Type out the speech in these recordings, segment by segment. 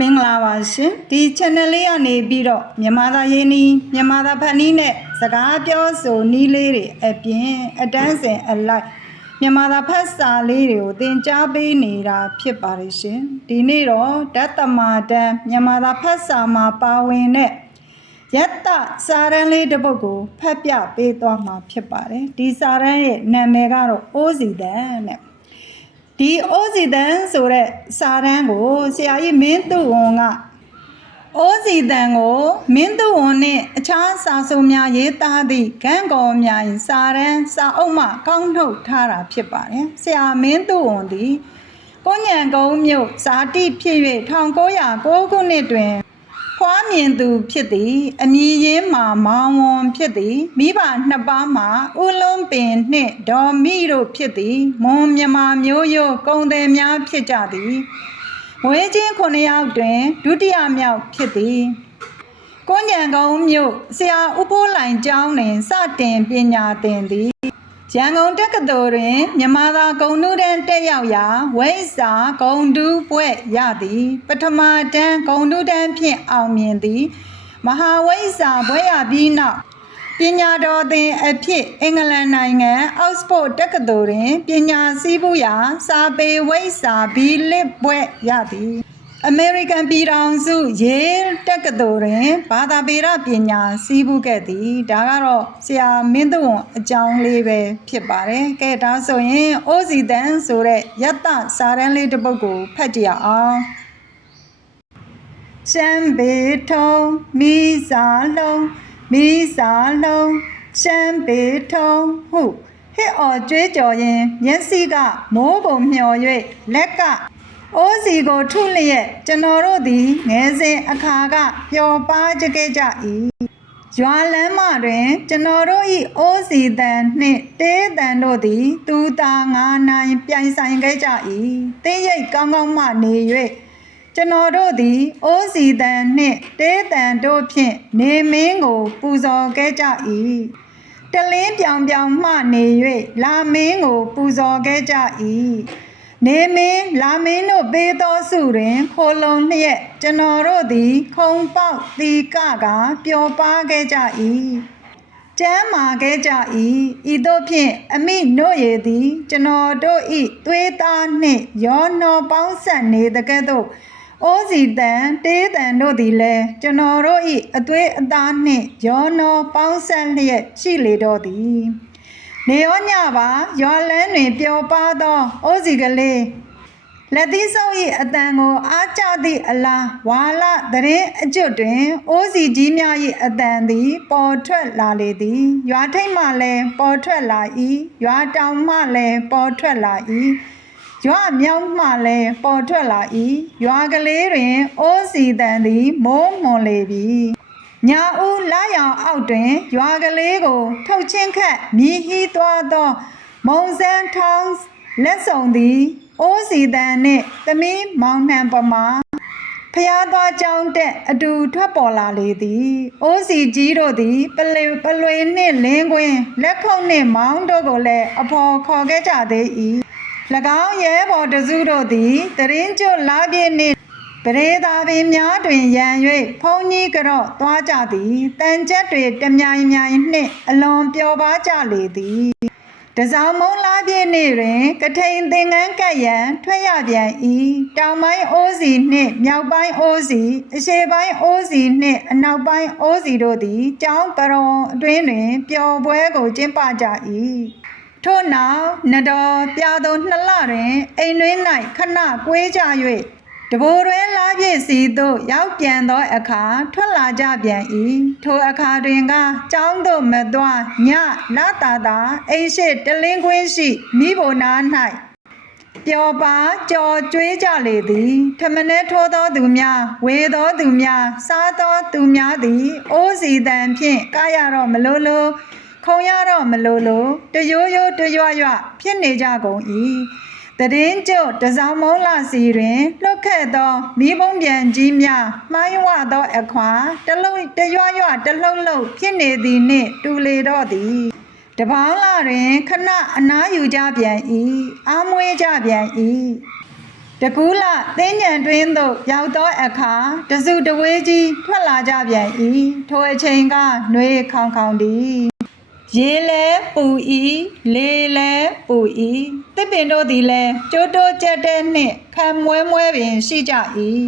မင်္ဂလာပါရှင်ဒီ channel လေးကနေပြီးတော့မြန်မာသားရင်းနှီးမြန်မာသားဖန်နီးနဲ့စကားပြောဆိုနီးလေးတွေအပြင်အတန်းစင်အလိုက်မြန်မာသားဖတ်စာလေးတွေကိုသင်ကြားပေးနေတာဖြစ်ပါတယ်ရှင်ဒီနေ့တော့ဓတ္တမာတန်မြန်မာသားဖတ်စာမှာပါဝင်တဲ့ယတ္တစာရန်လေးတစ်ပုဒ်ကိုဖတ်ပြပေးသွားမှာဖြစ်ပါတယ်ဒီစာရန်ရဲ့နာမည်ကတော့အိုးစီတန်တဲ့ ဒီအိုးစီတန်ဆိုတဲ့စာတန်းကိုဆရာကြီးမင်းသူဝန်ကအိုးစီတန်ကိုမင်းသူဝန်နဲ့အခြားစာစုံများရေးသားသည့်ဂန်းကော်များ၏စာတန်းစာအုပ်မှကောင်းထုတ်ထားတာဖြစ်ပါတယ်ဆရာမင်းသူဝန်သည်ကိုညံကုန်းမြို့ဇာတိဖြစ်၍1909ခုနှစ်တွင် ဖွားမြင်သူဖြစ်သည်အမည်ရင်းမှာမောင်ဝန်ဖြစ်သည်မိဘနှစ်ပါးမှာဥလုံးပင်နှင့်ဒေါ်မိတို့ဖြစ်သည်မွန်မြမာမျိုးရိုးကုံတယ်များဖြစ်ကြသည်ဝဲချင်းခုနှစ်ယောက်တွင်ဒုတိယမြောက်ဖြစ်သည်ကိုညံကုန်းမြို့ဆရာဥပိုးလိုင်ကျောင်းတွင်စတင်ပညာသင်သည် ရန်ကုန်တက္ကသိုလ်တွင်မြန်မာသာဂုံနုတန်းတက်ရောက်ရာဝိဇ္ဇာဂုံဒုဘွဲ့ရသည် ပထမတန်းဂုံဒုတန်းဖြင့်အောင်မြင်သည် မဟာဝိဇ္ဇာဘွဲ့ရပြီးနောက်ပညာတော်သင်အဖြစ်အင်္ဂလန်နိုင်ငံအောက်စဖို့တက္ကသိုလ်တွင်ပညာစည်းပူးရာစာပေဝိဇ္ဇာဘီလစ်ဘွဲ့ရသည် အမေရိကန်ပြည်ထောင်စုယေတက္ကသိုလ်တွင်ဘာသာပေရပညာစီးပူးခဲ့သည်ဒါကတော့ဆရာမင်းသူဝန်အကြောင်းလေးပဲဖြစ်ပါတယ်ကဲဒါဆိုရင်အိုးစီတန်ဆိုတဲ့ယတ္တစာရန်လေးတစ်ပုဒ်ကိုဖတ်ကြည့်အောင်ရှမ်းဘေထုံမိစာလုံးမိစာလုံးရှမ်းဘေထုံဟုဟစ်အော်ကြွေးကြော်ရင်မျက်စိကမိုးကိုမျှော်၍လက်က အိုးစီကိုထုလျက်ကျွန်တော်တို့သည်ငယ်စဉ်အခါကပျော်ပါကြခဲ့ကြ၏ရွာလမ်းမတွင် ကျွန်တော်တို့၏အိုးစီတန်နှင့်တေးတန်တို့သည်သူတာငါနိုင်ပြိုင်ဆိုင်ခဲ့ကြ၏တင်းရိပ်ကောင်းကောင်းမှနေ၍ကျွန်တော်တို့သည်အိုးစီတန်နှင့်တေးတန်တို့ဖြင့်နေမင်းကို ပူဇော်ခဲ့ကြ၏တလင်းပြောင်ပြောင်မှနေ၍လာမင်းကို ပူဇော်ခဲ့ကြ၏ နေမင်းလာမင်းတို့ပေးသောစုတွင် ခိုလုံလျက်ကျွန်တော်တို့သည် ခုံပေါက်တီကကပျော်ပါခဲ့ကြ၏ကျမ်းမာခဲ့ကြ၏ဤသို့ဖြင့်အမိနို့ရည်သည် ကျွန်တော်တို့၏သွေးသားနှင့်ရောနော်ပေါင်းဆက်နေတကဲ့သို့အိုးစီတန်တေးတန်တို့သည်လည်းကျွန်တော်တို့၏အသွေးအသားနှင့်ရောနော်ပေါင်းဆက်လျက်ရှိလေတော့သည် နေရောညပါရွာလန်းတွင်ပျော်ပါသောအိုးစီကလေးလက်သီးစုပ်၏အတန်ကိုအားကျသည့်အလားဝါလသတင်းအကျွတ်တွင်အိုးစီကြီးများ၏အတန်သည် ပေါ်ထွက်လာလေသည်ရွာထိပ်မှလည်းပေါ်ထွက်လာ၏ရွာတောင်မှလည်းပေါ်ထွက်လာ၏ရွာမြောက်မှလည်းပေါ်ထွက်လာ၏ရွာကလေးတွင်အိုးစီတန်သည်မိုးမွန်လေပြီ ညာဦးလာရောင်အောက်တွင် ရွာကလေးကို ထုတ်ချင်းခတ်မြည်ဟီးသွားသော မုံစမ်းထောင်းလက်ဆောင်သည်အိုးစီတန်နှင့်သမီးမောင်နှံပမာဖျားသွားကြောင်းတက်အတူထွက်ပေါ်လာလေသည်အိုးစီကြီးတို့သည်ပလေပလွေနှင့်လင်းကွင်းလက်ခုပ်နှင့်မောင်းတို့ကိုလည်းအဖော်ခေါ်ခဲ့ကြသေး၏၎င်းရဲဘော်တစုတို့သည်တရင်ကျွတ်လာပြည့်နှင့် ပရေသာပင်များတွင်ရန်၍ဖုံကြီးကြော့သွားကြသည်တန်ချက်တွေတမြိုင်မြိုင်နှင့်အလွန်ပျော်ပါကြလေသည်တစောင်းမုံလာပြည့်နေ့တွင် ကထိန်သင်္ကန်းကပ်ရန်ထွက်ရပြန်၏တောင်ပိုင်းအိုးစီနှင့်မြောက်ပိုင်းအိုးစီအရှေ့ပိုင်းအိုးစီနှင့်အနောက်ပိုင်းအိုးစီတို့သည်ကျောင်းပရုံအတွင်းတွင်ပျော်ပွဲကိုကျင်းပကြ၏ထို့နောက်နတော်ပြာသောနှစ်လတွင်အိမ်တွင်၌ခဏကွေးကြ၍တ ဘိုးတွင်လာပြည့်စီသို့ရောက်ပြန်သောအခါထွက်လာကြပြန်၏ထိုအခါတွင်ကကျောင်းသို့မသွားညလာတာတာအိမ်ရှိတလင်းကွင်းရှိမိဘနာ၌ပျော်ပါကြော်ကျွေးကြလေသည်ထမင်းထိုးသောသူများဝေသောသူများစားသောသူများသည်အိုးစီတန်ဖြင့်ကားရတော့မလို့လို့ခုံရတော့မလို့လို့တရိုးရိုးတရွရွဖြစ်နေကြကုန်၏ တရင်ကျုပ်တစောင်းမုံလာစီတွင်လှုပ်ခဲ့သောမိဘုံပြန်ကြီးများမှိုင်းဝသောအခွာတလုံးတရွရွတလုံးလုံးဖြစ်နေသည်နှင့်တူလေတော့သည်တပေါင်းလာတွင်ခဏအနားယူကြပြန်၏အာမွေးကြပြန်၏တကူးလသင်းညံတွင်သို့ရောက်သောအခါတစုတဝေးကြီးထွက်လာကြပြန်၏ထိုအချိန်ကနှွေခေါင်ခေါင်သည် ရေလဲပူဤလေလဲပူဤတစ်ပင်တို့သည်လည်းကြိုးတိုးကြက်တဲ့နှင့်ခံမွဲမွဲပင်ရှိကြ၏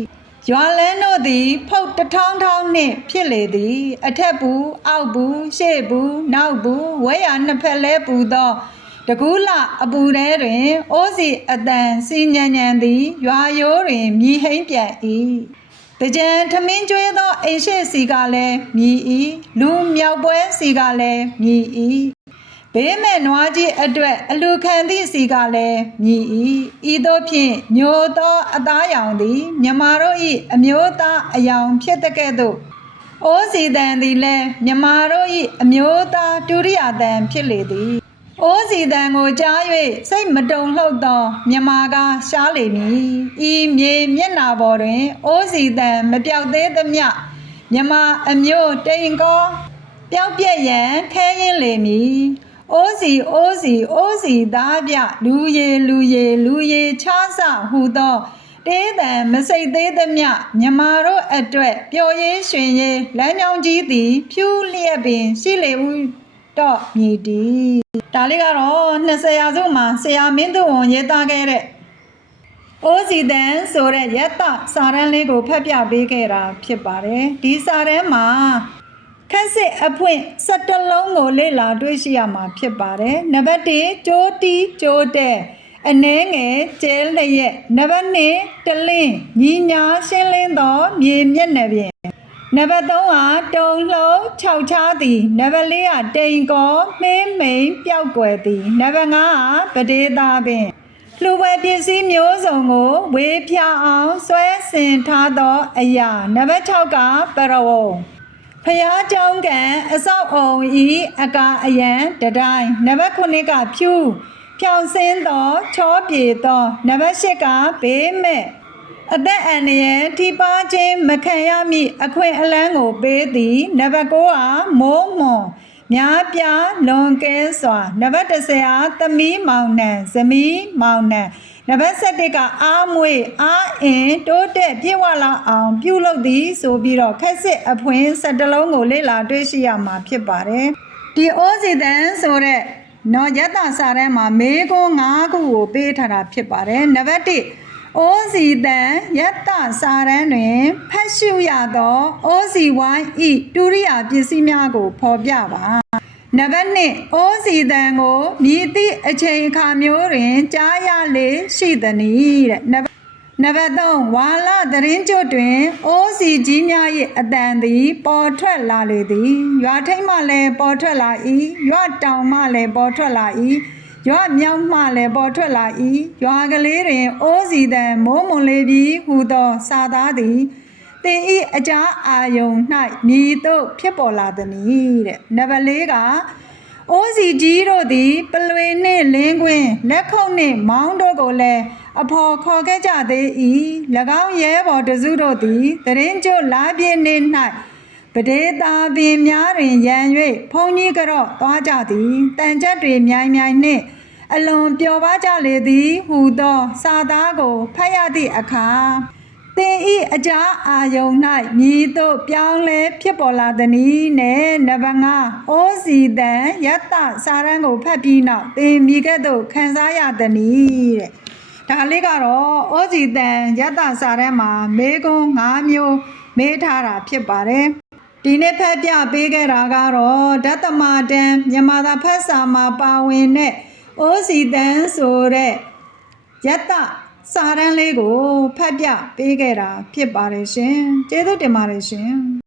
ရွာလန်းတို့သည် ဖုတ်တထောင်းထောင်းနှင့်ဖြစ်လေသည် အထက်ဘူးအောက်ဘူးရှေ့ဘူးနောက်ဘူးဝဲရနှစ်ဖက်လဲပူသောတကူးလအပူထဲတွင်အိုးစီအတန်စီညံညံသည်ရွာရိုးတွင်မြည်ဟိမ့်ပြန်၏ တကြံထမင်းကျွေးသောအိမ်ရှိစီကလည်းမြည်၏လူမြောက်ပွဲစီကလည်းမြည်၏ဘေးမဲ့နွားကြီးအတွက်အလူခံသည့်စီကလည်းမြည်၏ဤသို့ဖြင့်ညိုသောအသားရောင်သည်မြမာတို့၏အမျိုးသားအယောင်ဖြစ်တဲ့ကဲ့သို့အိုးစီတန်သည်လည်းမြမာတို့၏အမျိုးသားဒုရိယတန်ဖြစ်လေသည်။ အိုးစီတန်ကိုကြား၍စိတ်မတုန်လှုပ်သောမြမာကရှားလေမည်။ဤမြေမျက်နာပေါ်တွင်အိုးစီတန်မပြောက်သေးသမျှမြမာအမျိုးတိန်ကောပျောက်ပြက်ရန်ခဲရင်လေမည်။အိုးစီအိုးစီအိုးစီသားပြလူရည်လူရည်လူရည်ချားဆဟူသောတေးတံမစိတ်သေးသမျှမြမာတို့အတွက်ပျော်ရေးရွှင်ရေးလမ်းကြောင်းကြီးသည်ဖြူးလျက်ပင်ရှိလေဦး တော့မြည်တည်ဒါလေးကတော့20ရာစုမှာဆရာမင်းသူဝန်ရေးသားခဲ့တဲ့အိုးစီတန်ဆိုတဲ့ယတ္တစာရန်လေးကိုဖတ်ပြပေးခဲ့တာဖြစ်ပါတယ်ဒီစာရန်မှာခက်စစ်အဖွင့်17လုံးကိုလေ့လာတွေ့ရှိရမှာဖြစ်ပါတယ်နံပါတ်1ကြိုးတီးကြိုးတဲ့အနှဲငယ်ကျဲလျက်နံပါတ်2တလင်းညီညာရှင်းလင်းသောမြေမျက်နှာပြင် နံပါတ်3ကတုံလုံး6ချားသည်နံပါတ်4ကတိန်ကောမင်းမိန်ပျောက်ကွယ်သည်နံပါတ်5ကပဒေသာပင်လူပွဲပစ္စည်းမျိုးစုံကိုဝေးပြအောင်ဆွဲဆင်ထားသော အရာနံပါတ်6ကပရဝုံဖျားကြောင်းကအဆောက်အုံဤအကာအယံတတိုင်းနံပါတ်9ကဖြူဖြောင်စင်းသောချောပြေသောနံပါတ်10ကဘေးမဲ့ အသက်အန္တရာယ်ထိပါခြင်းမခံရမည့်အခွင့်အလန်းကိုပေးသည်နံပါတ်9ကမိုးမွန်များပြားလွန်ကဲစွာနံပါတ်10ကသမီးမောင်နှံဇမီးမောင်နှံနံပါတ်7ကအာမွေအာအင်တိုးတက်ပြည့်ဝလာအောင် ပြုလုပ်သည်ဆိုပြီးတော့ခက်စစ်အဖွင့်7လုံးကိုလေ့လာတွေ့ရှိရမှာဖြစ်ပါတယ်ဒီအိုးစီတန်ဆိုတဲ့နော်ယတ္တစာထဲမှာမေကွန်း၅ခုကိုပေးထားတာဖြစ်ပါတယ်နံပါတ်1 အိုးစီတန်ယတ္တစာရန်တွင်ဖတ်ရှုရသောအိုးစီဝိုင်းဤဒုရိယာပစ္စည်းများကိုဖော်ပြပါနံပါတ်1အိုးစီတန်ကိုမြည်သည့်အချိန်အခါမျိုးတွင်ကြားရလေရှိသည်နည်းတဲ့နံပါတ်နံပါတ်3ဝါလသတင်းကျွတ်တွင်အိုးစီကြီးများ၏အတန်သည် ပေါ်ထွက်လာလေသည်ရွာထိတ်မှလည်းပေါ်ထွက်လာ၏ရွာတောင်မှလည်းပေါ်ထွက်လာ၏ ရွာမြောက်မှလည်းပေါ်ထွက်လာ၏ရွာကလေးတွင်အိုးစီတန်မိုးမွန်လေပြီးဟူသောစာသားသည်တင်ဤအကြာအာယုံ၌မြည်တို့ဖြစ်ပေါ်လာသည်တဲ့နံပါတ်၄ကအိုးစီကြီးတို့သည် ပလွေနှင့်လင်းကွင်းလက်ခုပ်နှင့်မောင်းတို့ကိုလည်းအဖော်ခေါ်ခဲ့ကြသေး၏၎င်းရဲဘော်တစုတို့သည်တရင်ကျို့လာပြည့်နေ၌ ပဒေတာပင်များတွင်ရန်၍ဖုန်ကြီးကတော့သွားကြသည်တန်ကြက်တွေမြိုင်မြိုင်နှင့်အလွန်ပျော်ပါကြလေသည်ဟူသောစာသားကိုဖတ်ရသည့်အခါသင်ဤအကြာအာယုံ၌မြည်တို့ပြောင်းလဲဖြစ်ပေါ်လာသည်နီနဲ့နဗငါအိုးစီတန်ယတ္တစာရန်ကိုဖတ်ပြီးနောက်သင်မိကဲ့သို့ခံစားရသည်နီတဲ့ဒါလေးကတော့အိုးစီတန်ယတ္တစာရန်မှာမေကွန်း၅မျိုးမေးထားတာဖြစ်ပါတယ် ဒီနေ့ဖတ်ပြပေးခဲ့တာကတော့ဓတ္တမတန်မြန်မာသာဖတ်စာမှာပါဝင်တဲ့အိုးစီတန်ဆိုတဲ့ယတ္တစာရန်လေးကိုဖတ်ပြပေးခဲ့တာဖြစ်ပါတယ်ရှင်ကျေးဇူးတင်ပါတယ်ရှင်